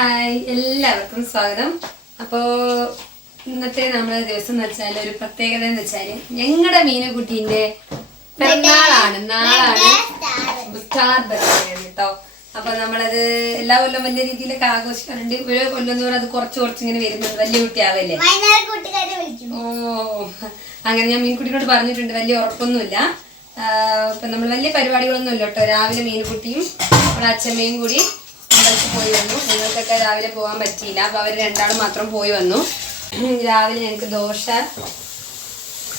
Hi എല്ലാവർക്കും സ്വാഗതം. അപ്പോ ഇന്നത്തെ നമ്മുടെ ദിവസം എന്ന് വെച്ചാൽ ഒരു പ്രത്യേകത എന്ന് വെച്ചാൽ ഞങ്ങളുടെ മീനുകുട്ടീന്റെ പിറന്നാളാണ്. നാളാണ് സ്റ്റാർ കേട്ടോ അപ്പൊ നമ്മളത് എല്ലാ കൊല്ലം വലിയ രീതിയിലൊക്കെ ആഘോഷിക്കാറുണ്ട്. ഒരു കൊല്ലം തോറും അത് കുറച്ച് കുറച്ച് ഇങ്ങനെ വരുന്നുണ്ട്. വലിയ കുട്ടിയാവല്ലേ? ഓ അങ്ങനെ ഞാൻ മീൻകുട്ടിനോട് പറഞ്ഞിട്ടുണ്ട്. വലിയ ഉറപ്പൊന്നുമില്ല. ഇപ്പൊ നമ്മൾ വലിയ പരിപാടികളൊന്നും ഇല്ല കേട്ടോ രാവിലെ മീൻകുട്ടിയും നമ്മുടെ അച്ഛമ്മയും കൂടി അമ്പലത്തിൽ പോയി വന്നു. ഞങ്ങൾക്കൊക്കെ രാവിലെ പോകാൻ പറ്റിയില്ല. അപ്പൊ അവർ രണ്ടാളും മാത്രം പോയി വന്നു. രാവിലെ ഞങ്ങൾക്ക് ദോശ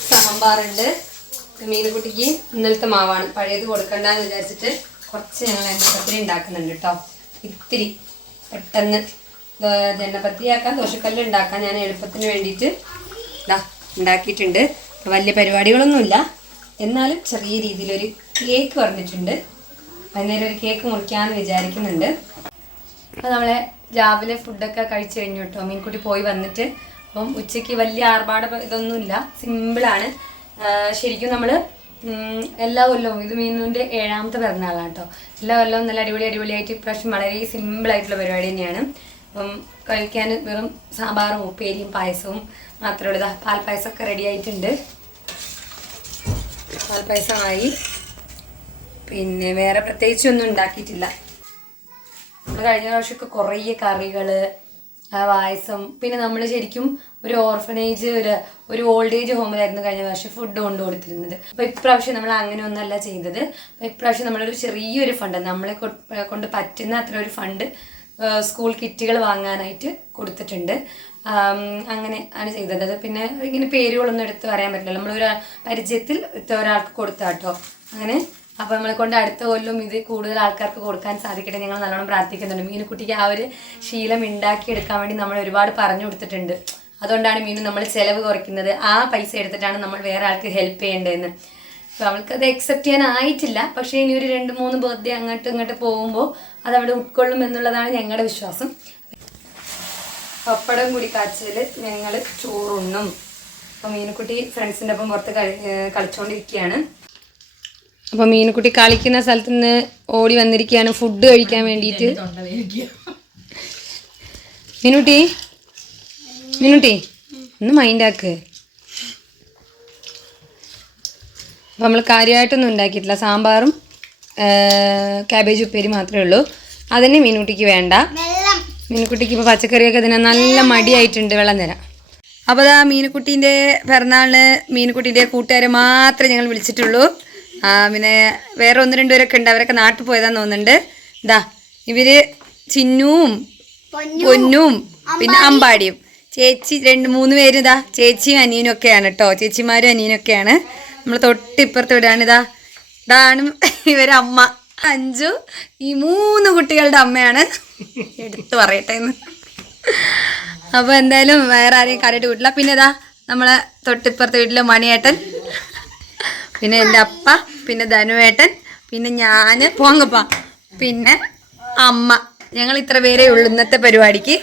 സാമ്പാറുണ്ട്. മീനക്കുട്ടിക്ക് ഇന്നലത്തെ മാവാണ്. പഴയത് കൊടുക്കണ്ടെന്ന് വിചാരിച്ചിട്ട് കുറച്ച് ഞങ്ങൾ എണ്ണപ്പത്തിരി ഉണ്ടാക്കുന്നുണ്ട് കേട്ടോ ഇത്തിരി പെട്ടെന്ന് എണ്ണപ്പത്തിരിയാക്കാൻ ദോശക്കല്ല് ഉണ്ടാക്കാൻ ഞാൻ എളുപ്പത്തിന് വേണ്ടിയിട്ട് ഇതാ ഉണ്ടാക്കിയിട്ടുണ്ട്. വലിയ പരിപാടികളൊന്നുമില്ല. എന്നാലും ചെറിയ രീതിയിലൊരു കേക്ക് പറഞ്ഞിട്ടുണ്ട് വൈകുന്നേരം ഒരു കേക്ക് മുറിക്കാമെന്ന് വിചാരിക്കുന്നുണ്ട്. നമ്മളെ രാവിലെ ഫുഡൊക്കെ കഴിച്ചു കഴിഞ്ഞു കേട്ടോ മീൻകുട്ടി പോയി വന്നിട്ട് അപ്പം ഉച്ചയ്ക്ക് വലിയ ആർഭാട ഇതൊന്നുമില്ല. സിമ്പിളാണ് ശരിക്കും നമ്മൾ എല്ലാ കൊല്ലവും ഇത് മീനുവിന്റെ ഏഴാമത്തെ പിറന്നാളാണ് കേട്ടോ എല്ലാ കൊല്ലവും നല്ല അടിപൊളി അടിപൊളിയായിട്ട് ഇപ്രാവശ്യം വളരെ സിമ്പിളായിട്ടുള്ള പരിപാടി തന്നെയാണ്. അപ്പം കഴിക്കാൻ വെറും സാമ്പാറും ഉപ്പേരിയും പായസവും മാത്രമേ ഉള്ളൂ. പാൽപ്പായസമൊക്കെ റെഡി ആയിട്ടുണ്ട്. പാൽപ്പായസമായി. പിന്നെ വേറെ പ്രത്യേകിച്ചൊന്നും ഉണ്ടാക്കിയിട്ടില്ല. കഴിഞ്ഞ പ്രാവശ്യമൊക്കെ കുറേ കറികൾ പായസം പിന്നെ നമ്മൾ ശരിക്കും ഒരു ഓർഫനേജ് ഒരു ഒരു ഓൾഡ് ഏജ് ഹോമിലായിരുന്നു കഴിഞ്ഞ പ്രാവശ്യം ഫുഡ് കൊണ്ടു കൊടുത്തിരുന്നത്. അപ്പോൾ ഇപ്രാവശ്യം നമ്മൾ അങ്ങനെ ഒന്നല്ല ചെയ്തത്. അപ്പോൾ ഇപ്രാവശ്യം നമ്മളൊരു ചെറിയൊരു ഫണ്ട് നമ്മളെ കൊണ്ട് പറ്റുന്ന അത്ര ഒരു ഫണ്ട് സ്കൂൾ കിറ്റുകൾ വാങ്ങാനായിട്ട് കൊടുത്തിട്ടുണ്ട്. അങ്ങനെ ആണ് ചെയ്തത്. അത് പിന്നെ ഇങ്ങനെ പേരുകളൊന്നും എടുത്ത് പറയാൻ പറ്റില്ല. നമ്മളൊരു പരിചയത്തിൽ ഒരാൾക്ക് കൊടുത്താട്ടോ. അങ്ങനെ അപ്പോൾ നമ്മളെ കൊണ്ട് അടുത്ത കൊല്ലം ഇത് കൂടുതൽ ആൾക്കാർക്ക് കൊടുക്കാൻ സാധിക്കട്ടെ. ഞങ്ങൾ നല്ലോണം പ്രാർത്ഥിക്കുന്നുണ്ട്. മീനുക്കുട്ടിക്ക് ആ ഒരു ശീലം ഉണ്ടാക്കിയെടുക്കാൻ വേണ്ടി നമ്മൾ ഒരുപാട് പറഞ്ഞു കൊടുത്തിട്ടുണ്ട്. അതുകൊണ്ടാണ് മീനു നമ്മൾ ചിലവ് കുറയ്ക്കുന്നത്. ആ പൈസ എടുത്തിട്ടാണ് നമ്മൾ വേറെ ആൾക്ക് ഹെൽപ്പ് ചെയ്യേണ്ടതെന്ന്. അപ്പോൾ അവൾക്ക് അത് അക്സെപ്റ്റ് ചെയ്യാനായിട്ടില്ല പക്ഷേ ഇനി ഒരു രണ്ട് മൂന്ന് ബർത്ത്ഡേ അങ്ങോട്ട് ഇങ്ങോട്ട് പോകുമ്പോൾ അത് അവിടെ ഉൾക്കൊള്ളും എന്നുള്ളതാണ് ഞങ്ങളുടെ വിശ്വാസം. പപ്പടം കൂടി കാച്ചതിൽ ഞങ്ങൾ ചോറുണ്ണും. അപ്പോൾ മീനുക്കുട്ടി ഫ്രണ്ട്സിന്റെ ഒപ്പം പുറത്ത് കളി കളിച്ചുകൊണ്ടിരിക്കുകയാണ് അപ്പോൾ മീനുക്കുട്ടി കളിക്കുന്ന സ്ഥലത്ത് നിന്ന് ഓടി വന്നിരിക്കുകയാണ്. ഫുഡ് കഴിക്കാൻ വേണ്ടിയിട്ട്. മീനുട്ടി? മീനുട്ടി ഒന്ന് മൈൻഡാക്ക് അപ്പോൾ നമ്മൾ കാര്യമായിട്ടൊന്നും ഉണ്ടാക്കിയിട്ടില്ല. സാമ്പാറും ക്യാബേജ് ഉപ്പേരി മാത്രമേ ഉള്ളൂ. അതന്നെ മീനുട്ടിക്ക് വേണ്ട. മീനുക്കുട്ടിക്ക് ഇപ്പോൾ പച്ചക്കറിയൊക്കെ തിന്നാൻ നല്ല മടിയായിട്ടുണ്ട്. വെള്ളം തരാം. അപ്പോൾ അതാ മീനുക്കുട്ടീന്റെ പിറന്നാളിന് മീനുക്കുട്ടീന്റെ കൂട്ടുകാരെ മാത്രമേ ഞങ്ങൾ വിളിച്ചിട്ടുള്ളൂ. പിന്നെ വേറെ ഒന്ന് രണ്ടുപേരൊക്കെ ഉണ്ട്. അവരൊക്കെ നാട്ടിൽ പോയതാന്ന് തോന്നുന്നുണ്ട്. ഇതാ ഇവർ ചിന്നുവും പൊന്നു പൊന്നും അമ്പാടിയും. ചേച്ചി രണ്ട് മൂന്ന് പേര് ഇതാ ചേച്ചിയും അനിയനും ഒക്കെയാണ് കേട്ടോ ചേച്ചിമാരും അനിയനും ഒക്കെയാണ്. നമ്മൾ തൊട്ടിപ്പുറത്ത് വിടാണ് ഇതാ ഇതാണ് ഇവരമ്മ. അഞ്ചു ഈ മൂന്ന് കുട്ടികളുടെ അമ്മയാണ്. എടുത്തു പറയട്ടെ എന്ന്. അപ്പോൾ എന്തായാലും വേറെ ആരെയും കാര്യമായിട്ട് വീട്ടില്ല പിന്നെ ഇതാ നമ്മളെ തൊട്ടിപ്പുറത്തെ വീട്ടിലെ മണിയേട്ടൻ. പിന്നെ എന്റെ അപ്പ. പിന്നെ ധനുവേട്ടൻ പിന്നെ ഞാൻ പോങ്ങപ്പ. പിന്നെ അമ്മ. ഞങ്ങൾ ഇത്ര പേരേ ഉള്ളൂ ഇന്നത്തെ പരിപാടിക്ക്.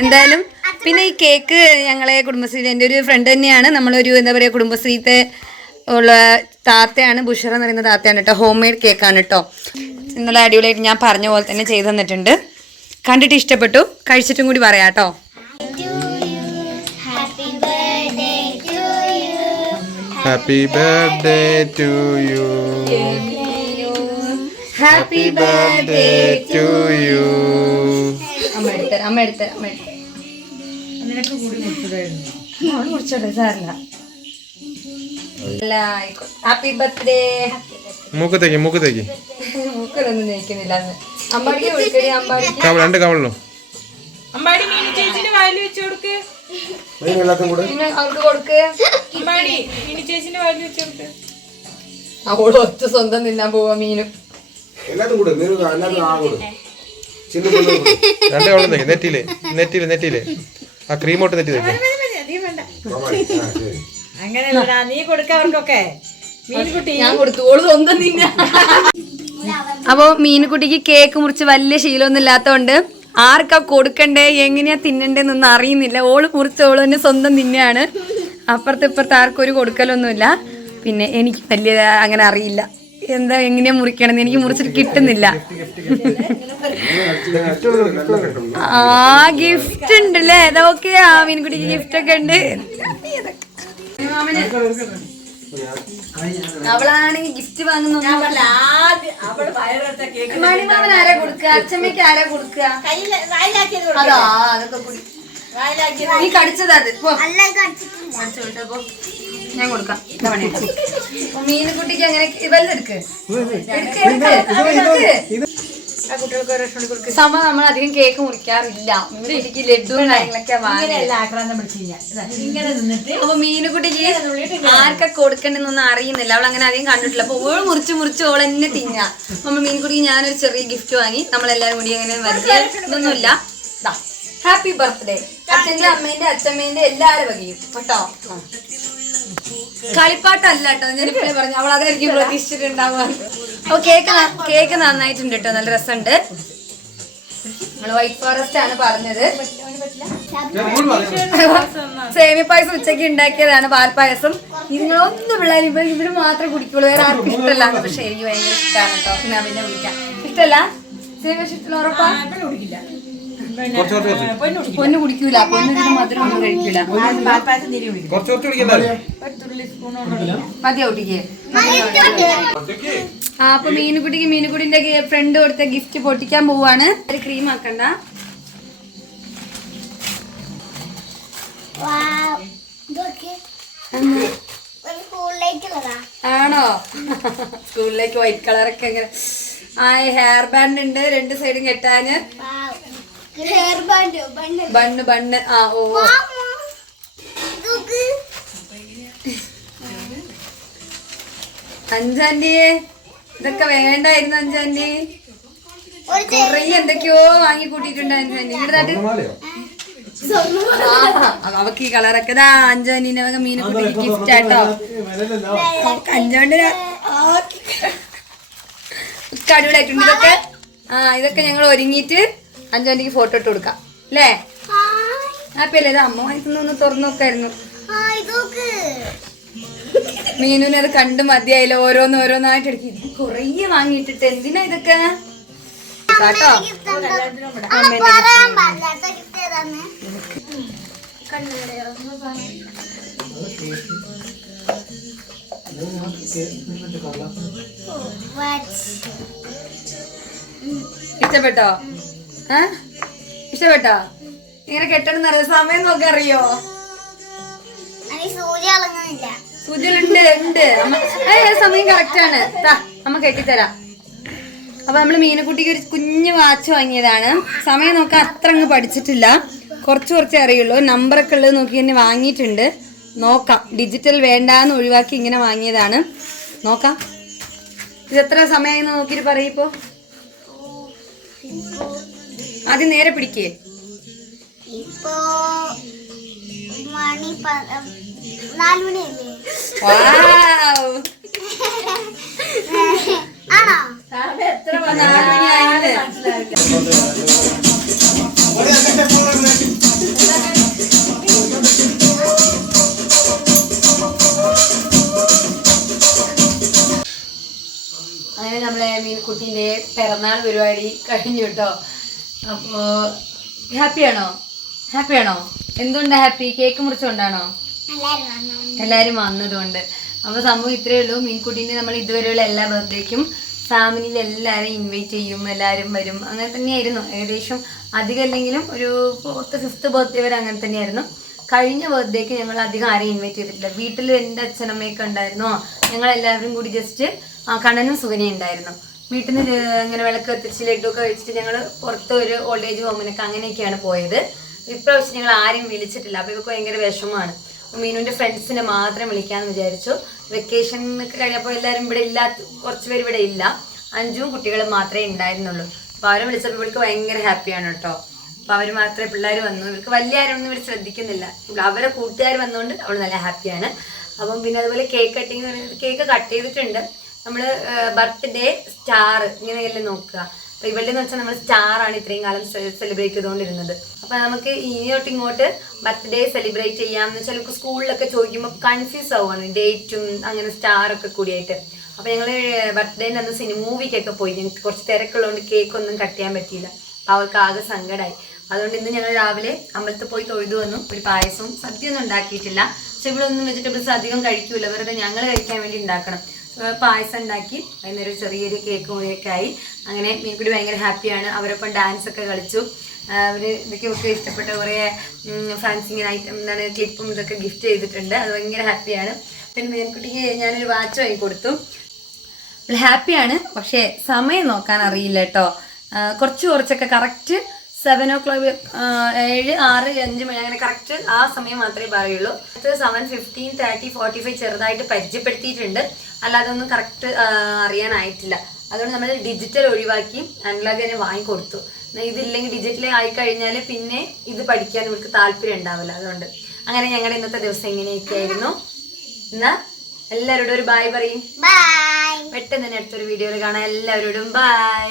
എന്തായാലും പിന്നെ ഈ കേക്ക് ഞങ്ങളെ കുടുംബശ്രീ എന്റെ ഒരു ഫ്രണ്ട് തന്നെയാണ്. നമ്മളൊരു എന്താ പറയുക കുടുംബശ്രീത്തെ ഉള്ള താത്തയാണ് ബുഷറ എന്ന് പറയുന്ന താത്തയാണ് കേട്ടോ. ഹോം മെയ്ഡ് കേക്കാണ് കേട്ടോ. ഇന്നലെ അടിപൊളിയായിട്ട് ഞാൻ പറഞ്ഞ പോലെ തന്നെ ചെയ്തു തന്നിട്ടുണ്ട്. കണ്ടിട്ട് ഇഷ്ടപ്പെട്ടു. കഴിച്ചിട്ടും കൂടി പറയാം കേട്ടോ. Happy birthday to you happy birthday to you അമ്മ എടുത്തരാം അമ്മ എടുത്തരാം അമ്മ എടുത്തരാം അവൾ കുടിച്ചോട്ടെ സാറില്ല അല്ല ഹാപ്പി ബർത്ത്ഡേ മൂക്കത്തേക്ക് മൂക്കത്തേക്ക്. മൂക്കലൊന്നും നയിക്കുന്നില്ല അമ്പാടിക്ക് വിളിക്കടി അമ്പാടി രണ്ട് കവളോ അമ്പാടി മീനു ചേച്ചിന്റെ വായിൽ വെച്ചു കൊടുക്ക്. പിന്നെ അവർക്ക് കൊടുക്ക്. അവൾ ഒറ്റ സ്വന്തം തിന്നാൻ പോവാ മീനും. എല്ലാത്തും കൂടെ എല്ലാത്തും ആ കൂടെ. ചിന്ന കൊണ്ടു രണ്ട് കവളത്തേക്ക് നെറ്റിയിൽ നെറ്റിയിൽ നെറ്റിയിൽ ആ ക്രീമോട്ട് നെറ്റി നീ മീൻകുട്ടി. ഞാൻ കൊടുത്തു. ഓൾ സ്വന്തം തിന്നാ. അപ്പൊ മീൻകുട്ടിക്ക് കേക്ക് മുറിച്ച് വലിയ ശീലമൊന്നും ഇല്ലാത്തതുകൊണ്ട് ആർക്കാ കൊടുക്കണ്ടേ? എങ്ങനെയാ തിന്നണ്ടേന്നൊന്നും അറിയുന്നില്ല. ഓൾ മുറിച്ച് ഓൾ തന്നെ സ്വന്തം തിന്നെയാണ്. അപ്പുറത്ത് ഇപ്പുറത്ത് ആർക്കും ഒരു കൊടുക്കലൊന്നുമില്ല. പിന്നെ എനിക്ക് വലിയ അങ്ങനെ അറിയില്ല. എന്താ എങ്ങനെയാ മുറിക്കണമെന്ന് എനിക്ക് മുറിച്ചിട്ട് കിട്ടുന്നില്ല. ആ ഗിഫ്റ്റ് ഉണ്ട് അല്ലേ അതൊക്കെ ആ മീൻകുട്ടിക്ക് ഗിഫ്റ്റ് ഒക്കെ ഉണ്ട്. അവളാണെങ്കിൽ ഗിഫ്റ്റ് വാങ്ങുന്ന മണിമാമൻ ആരാ കൊടുക്കുക? അച്ഛമ്മയ്ക്ക് ആരാ കൊടുക്കുക? അതാ അതൊക്കെ കൂടി. നീ കടിച്ചതാ അത്. ഞാൻ കൊടുക്കാം. മീനുകുട്ടിക്ക് അങ്ങനെ ഇവല്ലെടുക്ക് എടുക്ക്, എടുക്ക്, സമ നമ്മൾ അധികം കേക്ക് മുറിക്കാറില്ല. മീനുകുട്ടിക്ക് ലഡു അപ്പൊ മീനുകുട്ടിക്ക് ആർക്കാ കൊടുക്കണ്ടെന്നൊന്നും അറിയുന്നില്ല. അവൾ അങ്ങനെ അധികം കണ്ടിട്ടില്ല. അപ്പൊ ഓൾ മുറിച്ച് മുറിച്ച് ഓൾ തന്നെ തിന്ന നമ്മൾ മീൻകുട്ടിക്ക് ഞാനൊരു ചെറിയ ഗിഫ്റ്റ് വാങ്ങി. നമ്മളെല്ലാരും കൂടി അങ്ങനെ വലിയ ഇതൊന്നുമില്ല. ഹാപ്പി ബർത്ത്ഡേ അച്ഛന്റെ അമ്മേന്റെ അച്ഛമ്മേന്റെ എല്ലാരും വകയും. കേട്ടോ? കളിപ്പാട്ടല്ല കേട്ടോ. ഞാൻ ഇപ്പോഴേ പറഞ്ഞു. അവൾ അതായിരിക്കും പ്രതീക്ഷിച്ചിട്ടുണ്ടാവുക. ഓ കേക്ക് കേക്ക് നന്നായിട്ടുണ്ട് കേട്ടോ. നല്ല രസമുണ്ട്. നമ്മൾ വൈറ്റ് ഫോറസ്റ്റ് ആണ് പറഞ്ഞത്. സേമി പായസം ഉച്ചയ്ക്ക് ഉണ്ടാക്കിയതാണ് പാൽപ്പായസം. നിങ്ങളൊന്നും പിള്ളേർ ഇപ്പൊ ഇവർ മാത്രം കുടിക്കുള്ളൂ. വേറെ ആർക്കും ഇഷ്ടമല്ല. പക്ഷെ എനിക്ക് ഭയങ്കര ഇഷ്ടമാണ് കേട്ടോ. പിന്നെ പിന്നെ വിളിക്കാം. ഇഷ്ടമല്ല സേമി ഇഷ്ടമല്ല ഉറപ്പാ? കുടിക്കില്ല. പൊന്നു പൊന്ന് മധുരം ഒന്നും കഴിക്കൂല. മതിയോ കുട്ടിക്ക്? ആ അപ്പൊ മീനുകുട്ടിക്ക് മീനുകുട്ടിന്റെ ഫ്രണ്ട് കൊടുത്ത ഗിഫ്റ്റ് പൊട്ടിക്കാൻ പോവാണ്. ഒരു ക്രീം ആക്കണ്ട. ആണോ? സ്കൂളിലേക്ക് വൈറ്റ് കളറൊക്കെ എങ്ങനെ ആ ഹെയർ ബാൻഡ് ഉണ്ട്. രണ്ട് സൈഡും കെട്ടാന്. ബണ്ണ് ബണ്ണ് ബണ്ണ് ആ ഓ. അഞ്ചാന്റിയെ ഇതൊക്കെ. വേണ്ടായിരുന്നു അഞ്ചാന്റി. ഒരു കുറേ എന്തൊക്കെയോ വാങ്ങി കൂട്ടിയിട്ടുണ്ട് അഞ്ചാന്റി. ഇവിടെ ആ, അവക്ക് ഈ കളറൊക്കെ ദാ അഞ്ചാനിന്റെ വക മീനക്കുട്ടിക്ക് ഗിഫ്റ്റ് ആട്ടോ. അഞ്ചാണ്ട് അടിപൊളിയായിട്ടുണ്ട്. ഇതൊക്കെ ആ ഇതൊക്കെ ഞങ്ങൾ ഒരുങ്ങിയിട്ട് അഞ്ചാണ്ടിക്ക് ഫോട്ടോ ഇട്ട് കൊടുക്കാം. അല്ലേ ഹാപ്പി അല്ലേ ഇത് അമ്മ വാങ്ങിക്കുന്ന ഒന്ന് തുറന്നു നോക്കായിരുന്നു. മീനുവിനെ അത് കണ്ട് മതിയായില്ല. ഓരോന്ന് ഓരോന്നായിട്ട് എടുക്കും. ഇത് കുറേ വാങ്ങിയിട്ടിട്ട്. എന്തിനാ ഇതൊക്കെ? കേട്ടോ ഇഷ്ടപ്പെട്ടോ? ഇഷ്ടപ്പെട്ടോ? ഇങ്ങനെ കെട്ടണം അറിയോ? സമയം നോക്കി അറിയോ? അളങ്ങുന്നില്ല ഉണ്ട് അമ്മ ഏ സമയം കറക്റ്റ് ആണ്. താ അമ്മ കെട്ടിത്തരാം. അപ്പൊ നമ്മൾ മീനക്കുട്ടിക്ക് ഒരു കുഞ്ഞു വാച്ച് വാങ്ങിയതാണ്. സമയം നോക്കാൻ അത്ര അങ്ങ് പഠിച്ചിട്ടില്ല. കുറച്ച് കുറച്ചേ അറിയുള്ളൂ. നമ്പറൊക്കെ ഉള്ളത് നോക്കി തന്നെ വാങ്ങിയിട്ടുണ്ട്. നോക്കാം. ഡിജിറ്റൽ വേണ്ടാന്ന് ഒഴിവാക്കി ഇങ്ങനെ വാങ്ങിയതാണ്. നോക്കാം. ഇത് എത്ര സമയം നോക്കിയിട്ട് പറയിപ്പോ ആദ്യം നേരെ പിടിക്കേ ഇപ്പോ മണി പ- നാല് മണിയല്ലേ വാവ്. ആണോ ഇപ്പൊ നാല് മണിയായില്ലേ? അങ്ങനെ നമ്മളെ മീൻകുട്ടീന്റെ പിറന്നാൾ പരിപാടി കഴിഞ്ഞു കേട്ടോ അപ്പോൾ ഹാപ്പിയാണോ ഹാപ്പിയാണോ എന്തുകൊണ്ട് ഹാപ്പി കേക്ക് മുറിച്ചുകൊണ്ടാണോ എല്ലാവരും വന്നതുകൊണ്ട്. അപ്പോൾ സംഭവം ഇത്രയേ ഉള്ളൂ. മീൻകുട്ടീന്റെ നമ്മൾ ഇതുവരെയുള്ള എല്ലാ ബർത്ത്ഡേക്കും ഫാമിലിയിൽ എല്ലാവരും ഇൻവൈറ്റ് ചെയ്യും എല്ലാവരും വരും. അങ്ങനെ തന്നെയായിരുന്നു. ഏകദേശം അധികം അല്ലെങ്കിലും ഒരു ഫോർത്ത് ഫിഫ്ത്ത് ബർത്ത്ഡേ വരെ അങ്ങനെ തന്നെയായിരുന്നു. കഴിഞ്ഞ ബർത്ത്ഡേക്ക് ഞങ്ങൾ അധികം ആരെയും ഇൻവൈറ്റ് ചെയ്തിട്ടില്ല. വീട്ടിൽ എന്റെ അച്ഛനമ്മയൊക്കെ ഉണ്ടായിരുന്നു. ഞങ്ങൾ എല്ലാവരും കൂടി ജസ്റ്റ് കണ്ണനും സുഖനയും ഉണ്ടായിരുന്നു. വീട്ടിൽ നിന്ന് ഇങ്ങനെ വിളക്ക് കത്തിച്ച് ലഡുവൊക്കെ കഴിച്ചിട്ട് ഞങ്ങൾ പുറത്ത് ഒരു ഓൾഡ് ഏജ് ഹോമിനൊക്കെ അങ്ങനെയൊക്കെയാണ് പോയത്. ഇപ്രാവശ്യം ഞങ്ങൾ ആരെയും വിളിച്ചിട്ടില്ല. അപ്പോൾ ഇവർക്ക് ഭയങ്കര വിഷമമാണ് മീനുവിന്റെ ഫ്രണ്ട്സിനെ മാത്രം വിളിക്കാമെന്ന് വിചാരിച്ചു. വെക്കേഷൻ കഴിഞ്ഞപ്പോൾ എല്ലാവരും ഇവിടെ ഇല്ലാത്ത കുറച്ച് പേര് ഇവിടെ ഇല്ല. അഞ്ചും കുട്ടികളും മാത്രമേ ഉണ്ടായിരുന്നുള്ളൂ അപ്പോൾ അവരെ വിളിച്ചപ്പോൾ ഇവർക്ക് ഭയങ്കര ഹാപ്പിയാണ് കേട്ടോ അപ്പോൾ അവർ മാത്രമേ പിള്ളേർ വന്നു. ഇവർക്ക് വലിയ ആരൊന്നും ഇവർ ശ്രദ്ധിക്കുന്നില്ല. അവരെ കൂട്ടുകാർ വന്നുകൊണ്ട് അവൾ നല്ല ഹാപ്പിയാണ് അപ്പം പിന്നെ അതുപോലെ കേക്ക് കട്ടിങ് കേക്ക് കട്ട് ചെയ്തിട്ടുണ്ട്. നമ്മൾ ബർത്ത്ഡേ സ്റ്റാർ ഇങ്ങനെയല്ലേ നോക്കുക. അപ്പോൾ ഇവളുടെ എന്ന് വെച്ചാൽ നമ്മൾ സ്റ്റാർ ആണ് ഇത്രയും കാലം സെലിബ്രേറ്റ് ചെയ്തുകൊണ്ടിരുന്നത്. അപ്പൊ നമുക്ക് ഇനി തൊട്ട് ഇങ്ങോട്ട് ബർത്ത്ഡേ സെലിബ്രേറ്റ് ചെയ്യാം എന്ന് വെച്ചാൽ നമുക്ക് സ്കൂളിലൊക്കെ ചോദിക്കുമ്പോൾ കൺഫ്യൂസ് ആവുകയാണ് ഡേറ്റും അങ്ങനെ സ്റ്റാർ ഒക്കെ കൂടിയായിട്ട്. അപ്പൊ ഞങ്ങൾ ബർത്ത്ഡേന്റെ അന്ന് സിനിമ മൂവിക്കൊക്കെ പോയി. ഞങ്ങൾക്ക് കുറച്ച് തിരക്കുള്ളതുകൊണ്ട് കേക്ക് ഒന്നും കട്ട് ചെയ്യാൻ പറ്റിയില്ല. അപ്പോൾ അവർക്ക് ആകെ സങ്കടമായി അതുകൊണ്ട് ഇന്ന് ഞങ്ങൾ രാവിലെ അമ്പലത്തിൽ പോയി തൊഴുതു വന്നു. ഒരു പായസവും സദ്യ ഒന്നും ഉണ്ടാക്കിയിട്ടില്ല. പക്ഷെ ഇവിടെ ഒന്നും വെജിറ്റബിൾസ് അധികം കഴിക്കൂല. വെറുതെ ഞങ്ങൾ കഴിക്കാൻ വേണ്ടി ഉണ്ടാക്കണം. പായസം ഉണ്ടാക്കി. വൈകുന്നേരം ചെറിയൊരു കേക്ക് മുറിയൊക്കെ ആയി. അങ്ങനെ മീൻകുടി ഭയങ്കര ഹാപ്പിയാണ് അവരൊപ്പം ഡാൻസ് ഒക്കെ കളിച്ചു. അവർ ഇതൊക്കെ ഒക്കെ ഇഷ്ടപ്പെട്ട കുറേ ഫാൻസിങ് ഐറ്റം എന്താണ് ക്ലിപ്പും ഇതൊക്കെ ഗിഫ്റ്റ് ചെയ്തിട്ടുണ്ട്. അത് ഭയങ്കര ഹാപ്പിയാണ് പിന്നെ മീൻകുട്ടിക്ക് ഞാനൊരു വാച്ച് വാങ്ങി കൊടുത്തു. ഹാപ്പിയാണ് പക്ഷേ സമയം നോക്കാൻ അറിയില്ല കേട്ടോ. കുറച്ച് കുറച്ചൊക്കെ കറക്റ്റ് സെവൻ ഓ ക്ലോക്ക് ഏഴ് ആറ് അഞ്ച് മണി അങ്ങനെ കറക്റ്റ് ആ സമയം മാത്രമേ പറയുള്ളൂ. അടുത്ത് seven fifteen thirty forty five ചെറുതായിട്ട് പരിചയപ്പെടുത്തിയിട്ടുണ്ട്. അല്ലാതെ ഒന്നും കറക്റ്റ് അറിയാനായിട്ടില്ല. അതുകൊണ്ട് നമ്മൾ ഡിജിറ്റൽ ഒഴിവാക്കി അനലോഗ് തന്നെ വാങ്ങിക്കൊടുത്തു. ഇതില്ലെങ്കിൽ ഡിജിറ്റൽ ആയിക്കഴിഞ്ഞാൽ പിന്നെ ഇത് പഠിക്കാൻ ഇവർക്ക് താല്പര്യം ഉണ്ടാവില്ല അതുകൊണ്ട്. അങ്ങനെ ഞങ്ങളുടെ ഇന്നത്തെ ദിവസം ഇങ്ങനെയൊക്കെ ആയിരുന്നു എന്നാ എല്ലാവരോടും ഒരു ബായ് പറയും. പെട്ടെന്ന് തന്നെ അടുത്തൊരു വീഡിയോയിൽ കാണാം. എല്ലാവരോടും ബൈ